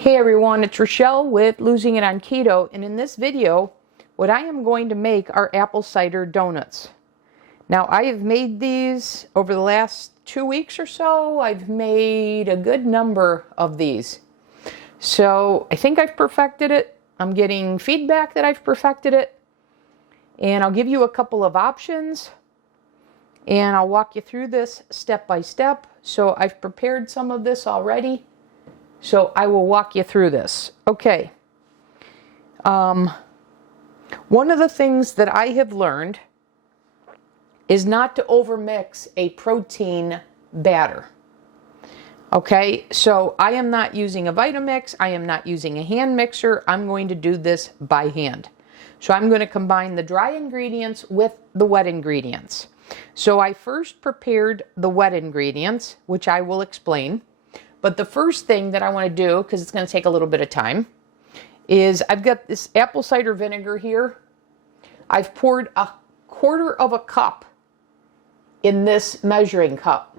Hey everyone, it's Rochelle with Losing It on Keto, and in this video, what I am going to make are apple cider donuts. Now, I have made these over the last 2 weeks or so. I've made a good number of these. So I think I've perfected it. I'm getting feedback that I've perfected it. And I'll give you a couple of options. And I'll walk you through this step by step. So I've prepared some of this already. So I will walk you through this. Okay. One of the things that I have learned is not to overmix a protein batter. Okay, so I am not using a Vitamix. I am not using a hand mixer. I'm going to do this by hand. So I'm going to combine the dry ingredients with the wet ingredients. So I first prepared the wet ingredients, which I will explain. But the first thing that I want to do, because it's going to take a little bit of time, is I've got this apple cider vinegar here. I've poured 1/4 of a cup in this measuring cup.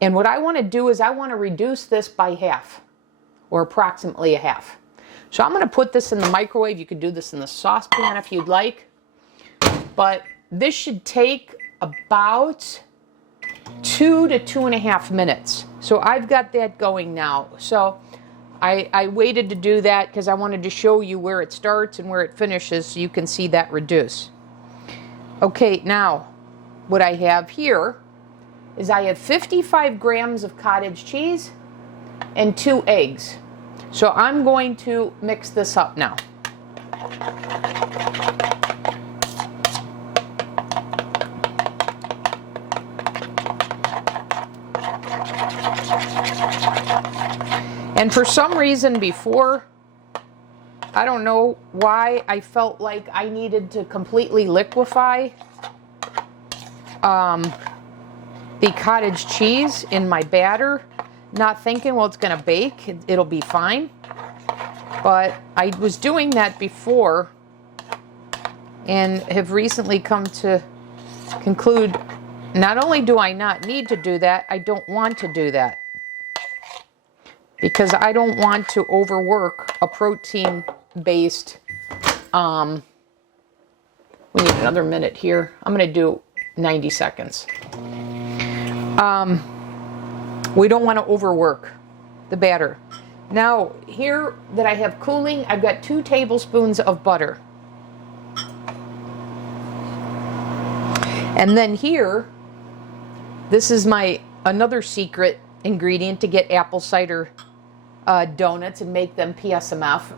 And what I want to do is I want to reduce this by half, or approximately a half. So I'm going to put this in the microwave. You could do this in the saucepan if you'd like. But this should take about 2 to 2.5 minutes. So I've got that going now. So I waited to do that because I wanted to show you where it starts and where it finishes so you can see that reduce. Okay, now what I have here is I have 55 grams of cottage cheese and 2 eggs. So I'm going to mix this up now. And for some reason before, I don't know why, I felt like I needed to completely liquefy the cottage cheese in my batter, not thinking, well, it's going to bake, it'll be fine. But I was doing that before and have recently come to conclude not only do I not need to do that, I don't want to do that. Because I don't want to overwork a protein-based, we need another minute here. I'm going to do 90 seconds. We don't want to overwork the batter. Now, here that I have cooling, I've got 2 tablespoons of butter. And then here, this is my another secret ingredient to get apple cider donuts and make them PSMF,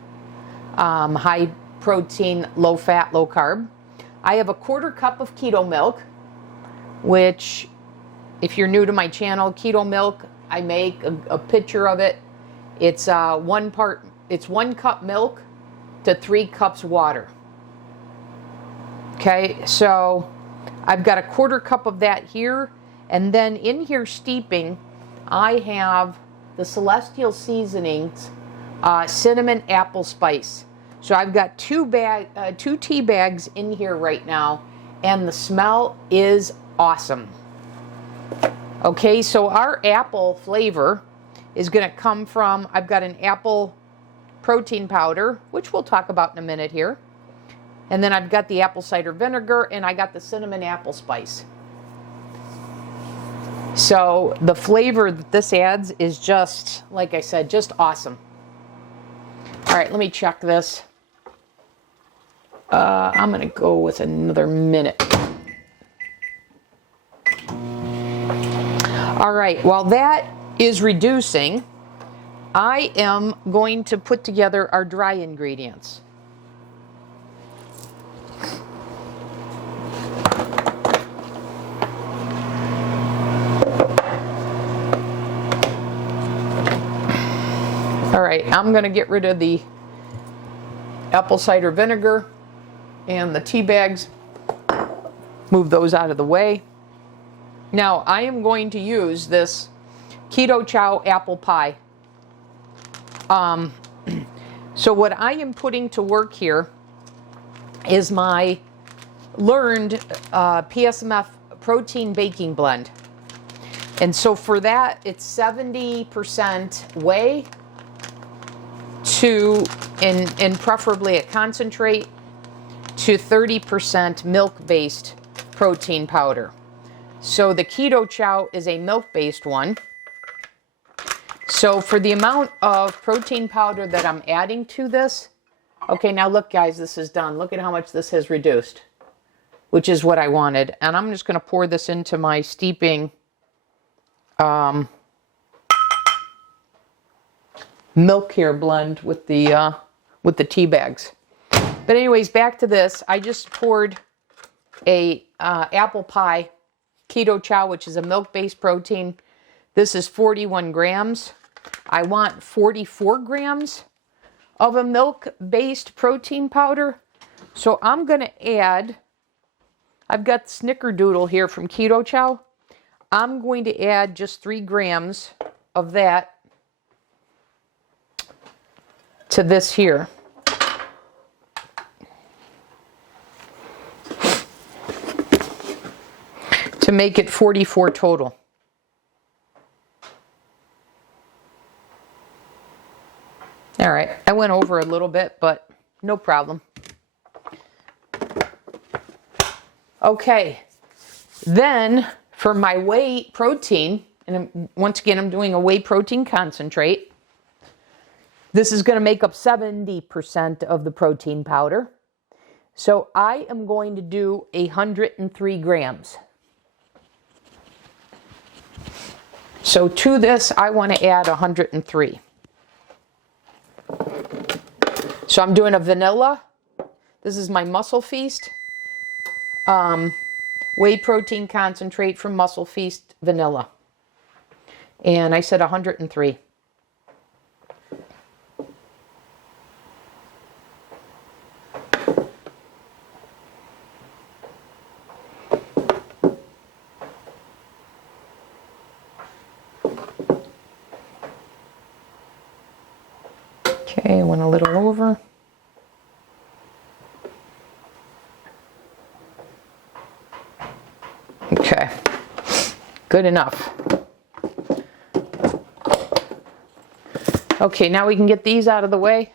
high protein, low fat, low carb. I have a 1/4 cup of keto milk, which, if you're new to my channel, keto milk, I make a picture of it. It's 1 cup milk to 3 cups water. Okay, so I've got a 1/4 cup of that here, and then in here steeping, I have the Celestial Seasonings cinnamon apple spice. So I've got 2 tea bags in here right now, and the smell is awesome. Okay, so our apple flavor is going to come from, I've got an apple protein powder, which we'll talk about in a minute here. And then I've got the apple cider vinegar, and I got the cinnamon apple spice. So the flavor that this adds is just, like I said, just awesome. All right, let me check this. I'm going to go with another minute. All right, while that is reducing, I am going to put together our dry ingredients. All right, I'm going to get rid of the apple cider vinegar and the tea bags. Move those out of the way. Now, I am going to use this Keto Chow apple pie. So what I am putting to work here is my learned PSMF protein baking blend. And so for that, it's 70% whey to, and preferably a concentrate, to 30% milk-based protein powder. So the Keto Chow is a milk-based one. So for the amount of protein powder that I'm adding to this, okay, now look guys, this is done. Look at how much this has reduced, which is what I wanted. And I'm just going to pour this into my steeping milk here blend with the tea bags. But anyways, back to this. I just poured a apple pie Keto Chow, which is a milk-based protein. This is 41 grams. I want 44 grams of a milk-based protein powder. So I'm going to add, I've got Snickerdoodle here from Keto Chow. I'm going to add just 3 grams of that to this here. To make it 44 total. All right, I went over a little bit, but no problem. Okay, then for my whey protein, and once again, I'm doing a whey protein concentrate. This is going to make up 70% of the protein powder. So I am going to do 103 grams. So to this, I want to add 103. So I'm doing a vanilla. This is my Muscle Feast. Whey protein concentrate from Muscle Feast vanilla. And I said 103. Okay, I went a little over. Okay, good enough. Okay, now we can get these out of the way.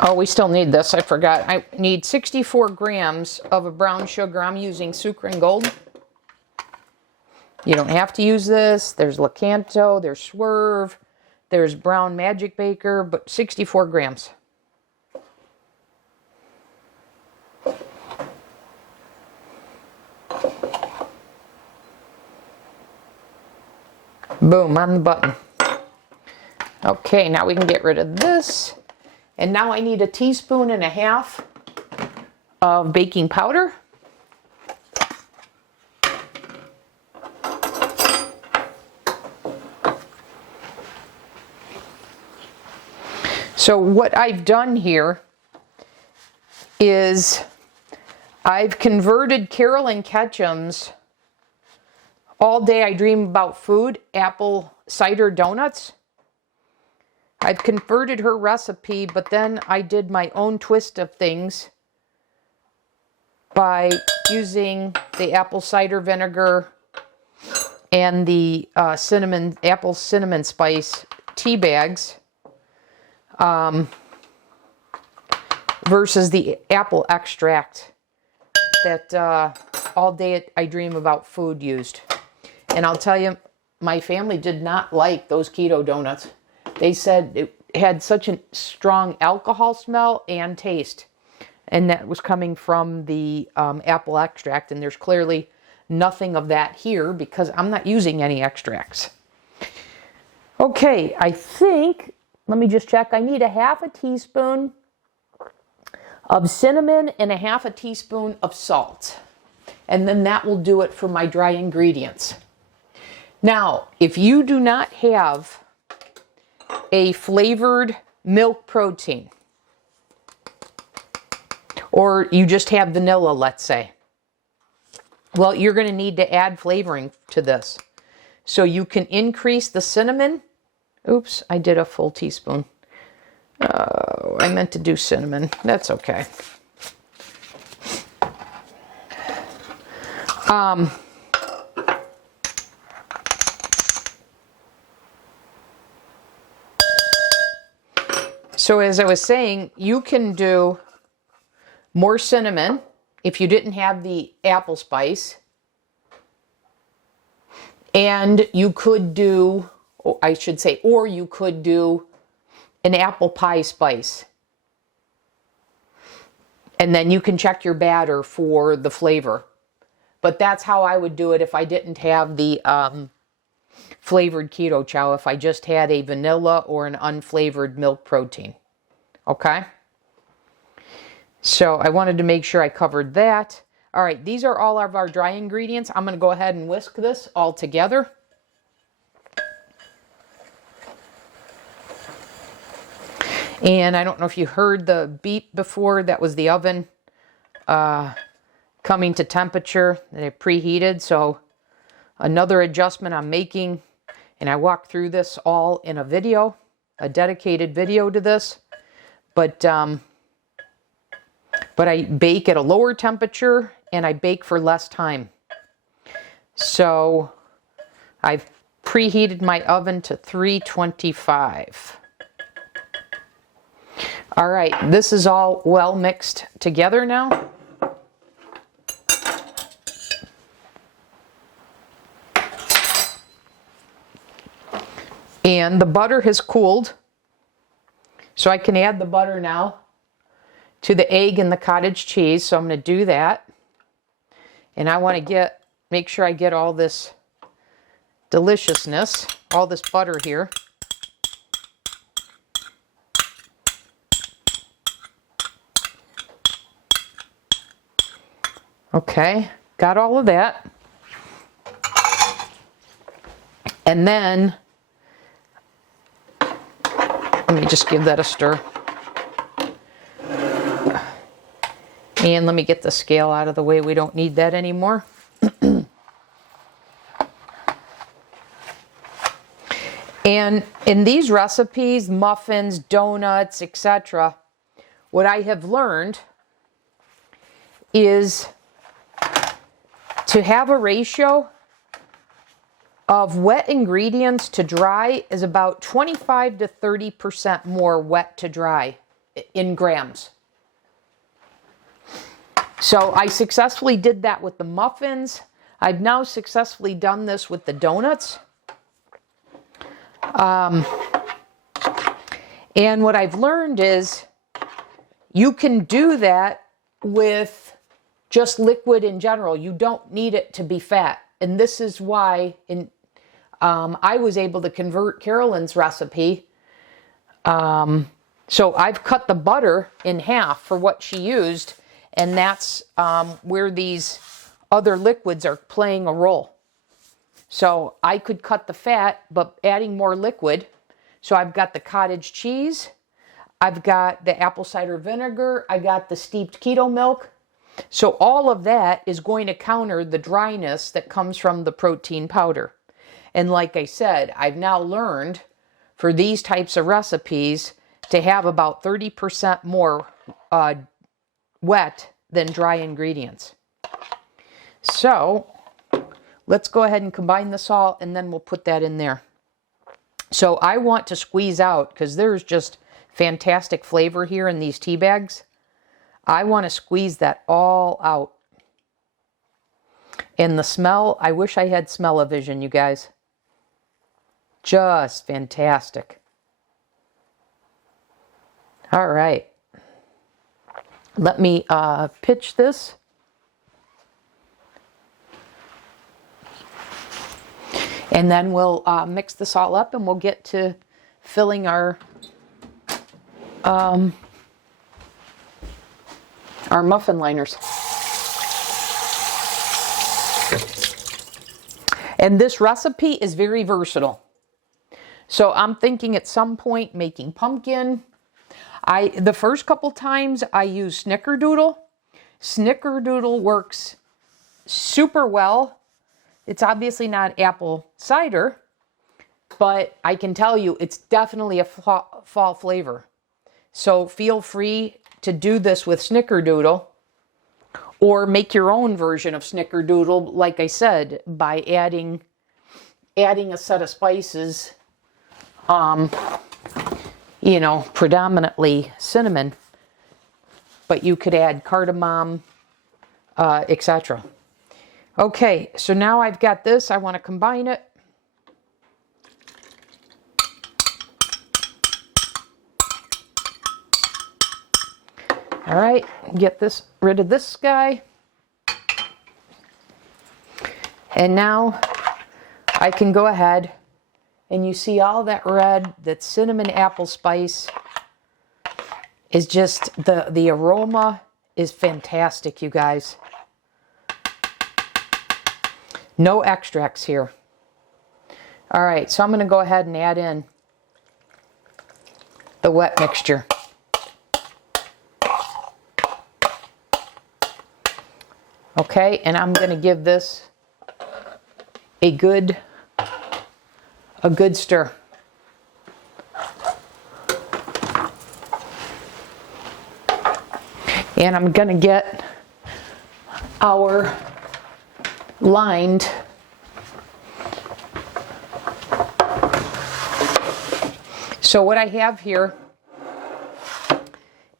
Oh, we still need this. I forgot. I need 64 grams of a brown sugar. I'm using Sukrin Gold. You don't have to use this. There's Lakanto, there's Swerve, there's Brown Magic Baker, but 64 grams. Boom, on the button. Okay, now we can get rid of this. And now I need 1.5 teaspoons of baking powder. So what I've done here is I've converted Carolyn Ketchum's All Day I Dream About Food Apple Cider Donuts. I've converted her recipe, but then I did my own twist of things by using the apple cider vinegar and the apple cinnamon spice tea bags versus the apple extract that All Day I Dream About Food used. And I'll tell you, my family did not like those keto donuts. They said it had such a strong alcohol smell and taste. And that was coming from the apple extract. And there's clearly nothing of that here because I'm not using any extracts. Okay, I think, let me just check. I need 1/2 teaspoon of cinnamon and 1/2 teaspoon of salt. And then that will do it for my dry ingredients. Now, if you do not have a flavored milk protein, or you just have vanilla, let's say, well, you're going to need to add flavoring to this. So you can increase the cinnamon, Oops, I did a full teaspoon. Oh, I meant to do cinnamon. That's okay. So as I was saying, you can do more cinnamon if you didn't have the apple spice. And you could do, I should say, or you could do an apple pie spice. And then you can check your batter for the flavor. But that's how I would do it if I didn't have the flavored keto chow, if I just had a vanilla or an unflavored milk protein. Okay? So I wanted to make sure I covered that. All right, these are all of our dry ingredients. I'm going to go ahead and whisk this all together. And I don't know if you heard the beep before. That was the oven coming to temperature that I preheated. So another adjustment I'm making, and I walk through this all in a video, a dedicated video to this. But I bake at a lower temperature and I bake for less time. So I've preheated my oven to 325. All right, this is all well mixed together now. And the butter has cooled. So I can add the butter now to the egg and the cottage cheese. So I'm going to do that. And I want to make sure I get all this deliciousness, all this butter here. Okay, got all of that. And then, let me just give that a stir. And let me get the scale out of the way. We don't need that anymore. And in these recipes, muffins, donuts, etc., what I have learned is to have a ratio of wet ingredients to dry is about 25 to 30% more wet to dry in grams. So I successfully did that with the muffins. I've now successfully done this with the donuts. And what I've learned is you can do that with just liquid in general. You don't need it to be fat. And this is why I was able to convert Carolyn's recipe. So I've cut the butter in half for what she used. And that's where these other liquids are playing a role. So I could cut the fat, but adding more liquid. So I've got the cottage cheese. I've got the apple cider vinegar. I got the steeped keto milk. So all of that is going to counter the dryness that comes from the protein powder. And like I said, I've now learned for these types of recipes to have about 30% more wet than dry ingredients. So let's go ahead and combine this all and then we'll put that in there. So I want to squeeze out, because there's just fantastic flavor here in these tea bags. I want to squeeze that all out. And the smell, I wish I had smell-o-vision, you guys. Just fantastic. All right. Let me pitch this. And then we'll mix this all up and we'll get to filling our muffin liners. And this recipe is very versatile. So I'm thinking at some point making pumpkin. The first couple times I used Snickerdoodle. Snickerdoodle works super well. It's obviously not apple cider, but I can tell you it's definitely a fall flavor. So feel free to do this with Snickerdoodle, or make your own version of Snickerdoodle, like I said, by adding a set of spices, you know, predominantly cinnamon, but you could add cardamom, etc. Okay, so now I've got this. I want to combine it. All right, get rid of this guy. And now I can go ahead, and you see all that red, that cinnamon apple spice is just, the aroma is fantastic, you guys. No extracts here. All right, so I'm going to go ahead and add in the wet mixture. Okay, and I'm going to give this a good stir. And I'm going to get our lined so what I have here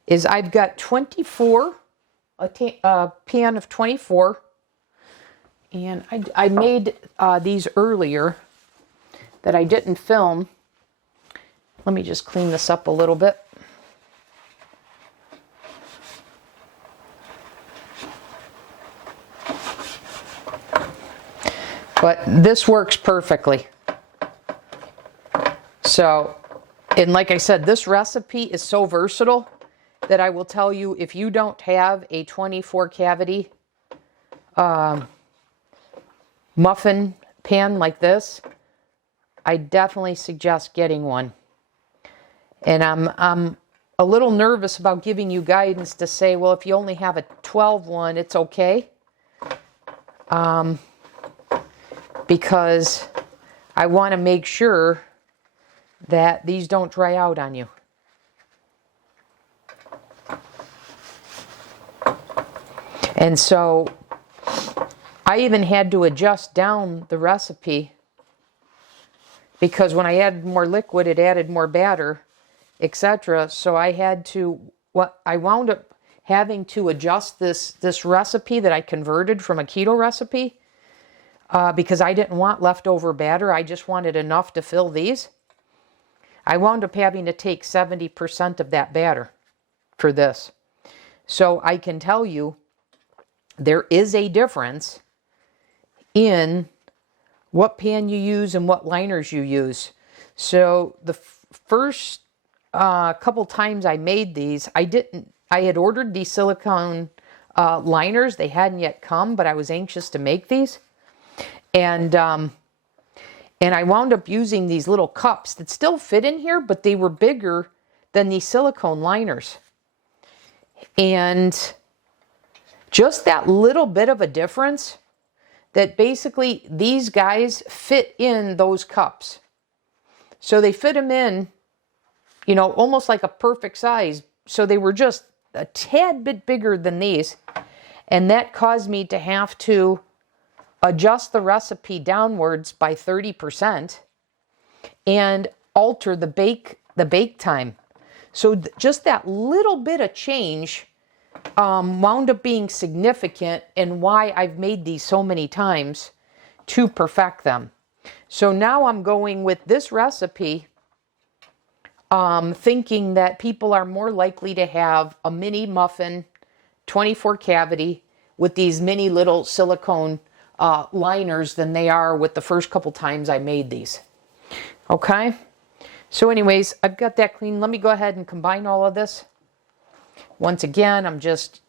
is I've got 24, a pan of 24, and I made these earlier that I didn't film. Let me just clean this up a little bit. But this works perfectly. So, and like I said, this recipe is so versatile that I will tell you, if you don't have a 24 cavity muffin pan like this, I definitely suggest getting one. And I'm a little nervous about giving you guidance to say, well, if you only have a 12 one, it's okay. Because I want to make sure that these don't dry out on you. And so I even had to adjust down the recipe, because when I added more liquid, it added more batter, etc. So I had to, I wound up having to adjust this recipe that I converted from a keto recipe, because I didn't want leftover batter. I just wanted enough to fill these. I wound up having to take 70% of that batter for this. So I can tell you there is a difference in what pan you use and what liners you use. So the first couple times I made these, I had ordered these silicone liners. They hadn't yet come, but I was anxious to make these. And I wound up using these little cups that still fit in here, but they were bigger than these silicone liners. And just that little bit of a difference, that basically these guys fit in those cups. So they fit them in, you know, almost like a perfect size. So they were just a tad bit bigger than these. And that caused me to have to adjust the recipe downwards by 30% and alter the bake time. So just that little bit of change wound up being significant in why I've made these so many times to perfect them. So now I'm going with this recipe, thinking that people are more likely to have a mini muffin, 24 cavity, with these mini little silicone liners than they are with the first couple times I made these. Okay? So anyways, I've got that clean. Let me go ahead and combine all of this. Once again, I'm just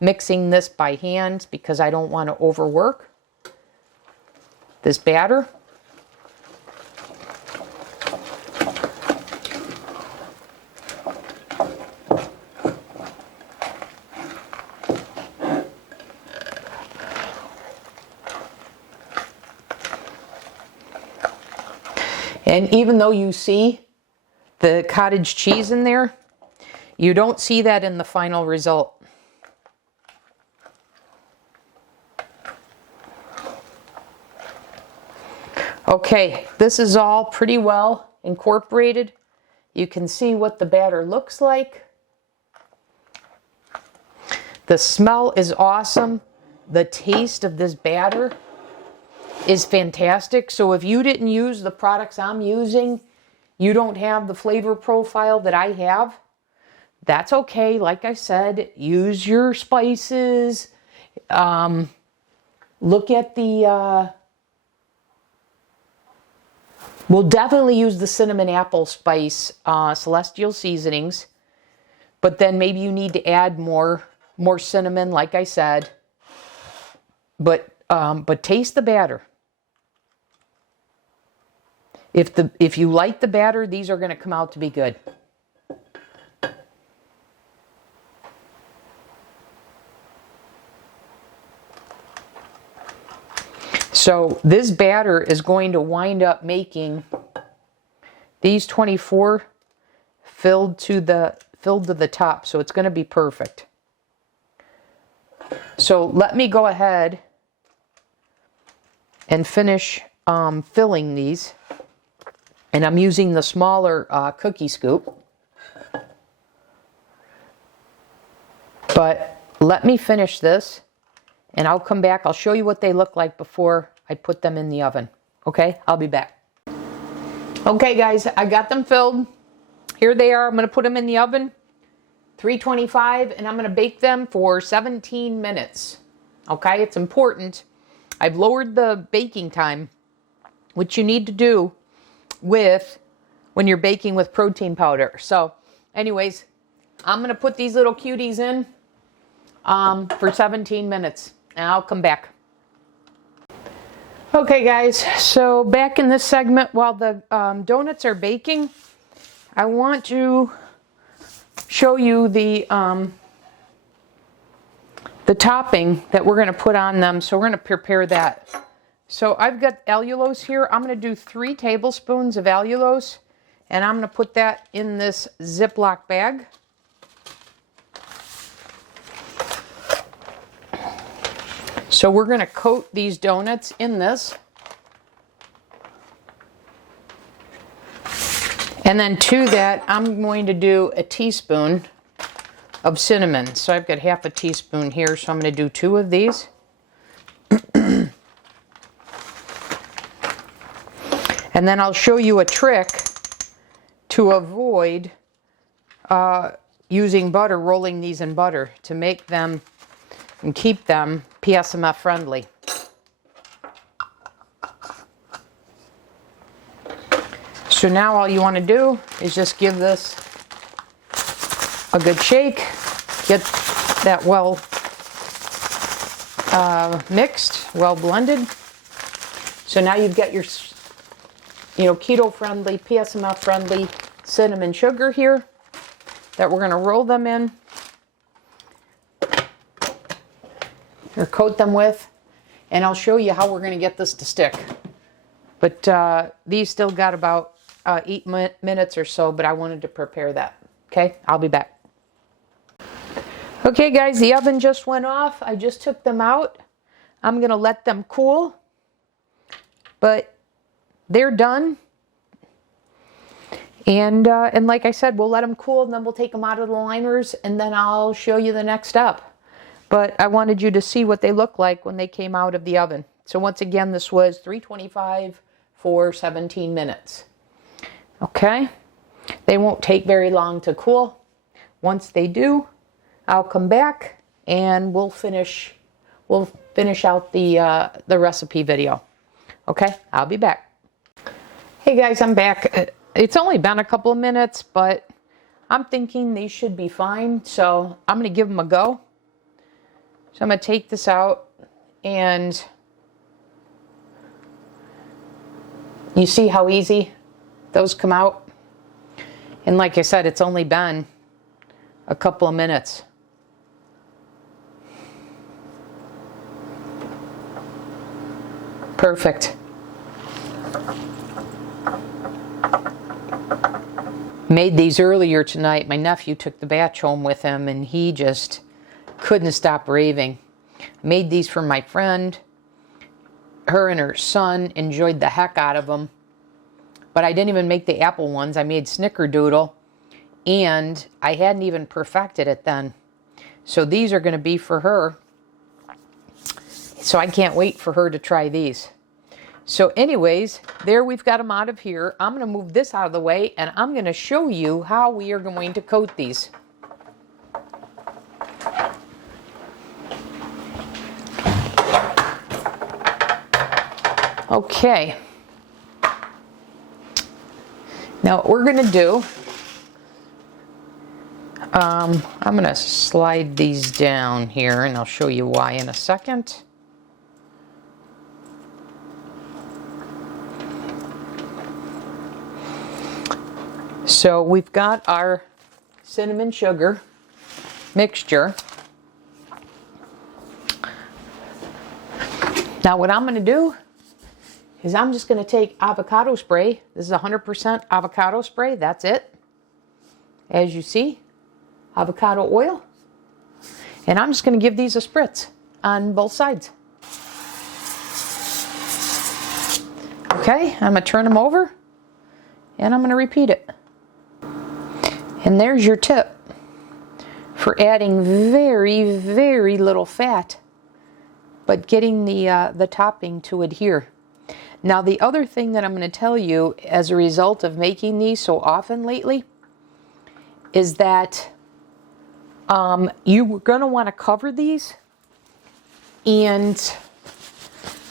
mixing this by hand because I don't want to overwork this batter. And even though you see the cottage cheese in there, you don't see that in the final result. Okay, this is all pretty well incorporated. You can see what the batter looks like. The smell is awesome. The taste of this batter is fantastic. So if you didn't use the products I'm using, you don't have the flavor profile that I have, that's okay. Like I said, use your spices. Look at the... we'll definitely use the cinnamon apple spice celestial seasonings. But then maybe you need to add more cinnamon, like I said. But taste the batter. If you like the batter, these are going to come out to be good. So this batter is going to wind up making these 24 filled to the top. So it's going to be perfect. So let me go ahead and finish filling these. And I'm using the smaller cookie scoop. But let me finish this, and I'll come back. I'll show you what they look like before I put them in the oven. Okay, I'll be back. Okay guys, I got them filled. Here they are. I'm going to put them in the oven, 325, and I'm going to bake them for 17 minutes. Okay, it's important. I've lowered the baking time, which you need to do when you're baking with protein powder. So anyways, I'm going to put these little cuties in for 17 minutes, and I'll come back. Okay guys, so back in this segment, while the donuts are baking, I want to show you the topping that we're going to put on them. So we're going to prepare that. So I've got allulose here. I'm going to do 3 tablespoons of allulose, and I'm going to put that in this Ziploc bag. So we're going to coat these donuts in this. And then to that, I'm going to do a teaspoon of cinnamon. So I've got half a teaspoon here, so I'm going to do 2 of these. And then I'll show you a trick to avoid using butter, rolling these in butter, to make them and keep them PSMF friendly. So now all you want to do is just give this a good shake, get that well mixed, well blended. So now you've got your keto friendly, PSMF friendly cinnamon sugar here that we're going to roll them in or coat them with, and I'll show you how we're going to get this to stick. But these still got about 8 minutes or so, but I wanted to prepare that. Okay, I'll be back. Okay guys, the oven just went off. I just took them out. I'm going to let them cool, but they're done. And like I said, we'll let them cool, and then we'll take them out of the liners, and then I'll show you the next step. But I wanted you to see what they look like when they came out of the oven. So once again, this was 325 for 17 minutes. Okay, they won't take very long to cool. Once they do, I'll come back and we'll finish out the recipe video. Okay, I'll be back. Hey guys, I'm back. It's only been a couple of minutes, but I'm thinking these should be fine. So I'm going to give them a go. So I'm going to take this out, and you see how easy those come out? And like I said, it's only been a couple of minutes. Perfect. Made these earlier tonight. My nephew took the batch home with him and he just couldn't stop raving. I made these for my friend. Her and her son enjoyed the heck out of them. But I didn't even make the apple ones. I made Snickerdoodle and I hadn't even perfected it then. So these are going to be for her. So I can't wait for her to try these. So anyways, there we've got them out of here. I'm going to move this out of the way and I'm going to show you how we are going to coat these. Okay. Now what we're going to do, I'm going to slide these down here and I'll show you why in a second. So we've got our cinnamon sugar mixture. Now what I'm going to do is I'm just going to take avocado spray. This is 100% avocado spray. That's it. As you see, avocado oil. And I'm just going to give these a spritz on both sides. Okay, I'm going to turn them over and I'm going to repeat it. And there's your tip for adding very, very little fat, but getting the topping to adhere. Now the other thing that I'm going to tell you as a result of making these so often lately is that you're going to want to cover these and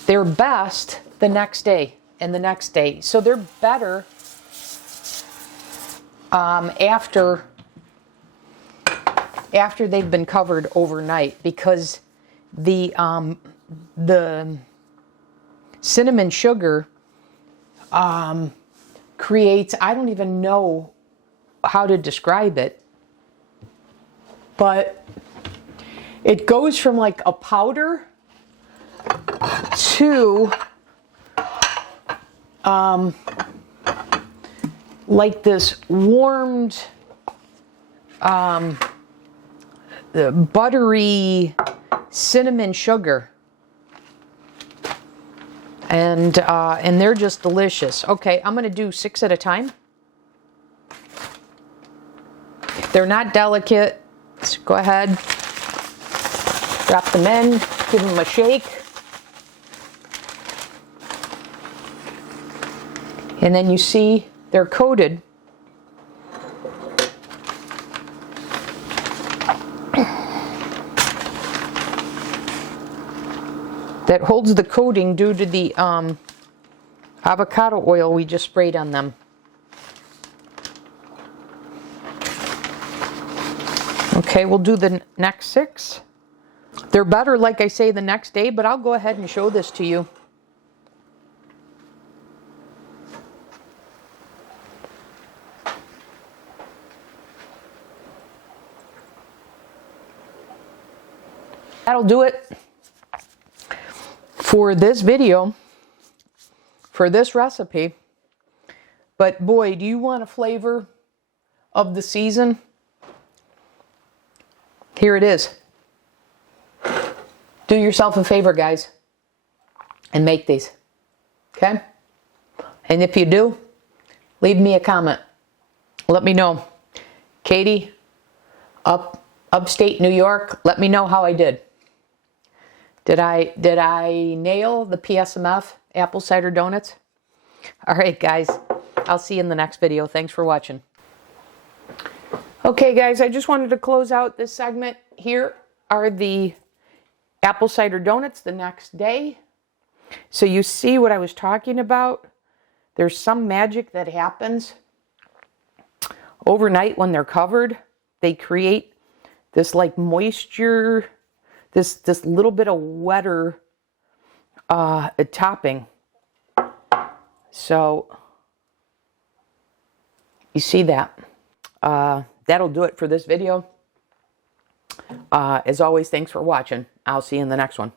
they're best the next day and the next day. So they're better after they've been covered overnight, because the cinnamon sugar creates, I don't even know how to describe it, but it goes from like a powder to like this warmed buttery cinnamon sugar, and they're just delicious. Okay, I'm going to do 6 at a time. They're not delicate. So go ahead, drop them in, give them a shake, and then you see they're coated. That holds the coating due to the avocado oil we just sprayed on them. Okay, we'll do the next 6. They're better, like I say, the next day, but I'll go ahead and show this to you. That'll do it for this video, for this recipe. But boy, do you want a flavor of the season? Here it is. Do yourself a favor, guys, and make these. Okay? And if you do, leave me a comment. Let me know. Katie, upstate New York, let me know how I did. Did I nail the PSMF Apple Cider Donuts? All right, guys. I'll see you in the next video. Thanks for watching. Okay, guys, I just wanted to close out this segment. Here are the Apple Cider Donuts the next day. So you see what I was talking about? There's some magic that happens overnight when they're covered. They create this like moisture, this little bit of wetter topping. So you see that. That'll do it for this video. As always, thanks for watching. I'll see you in the next one.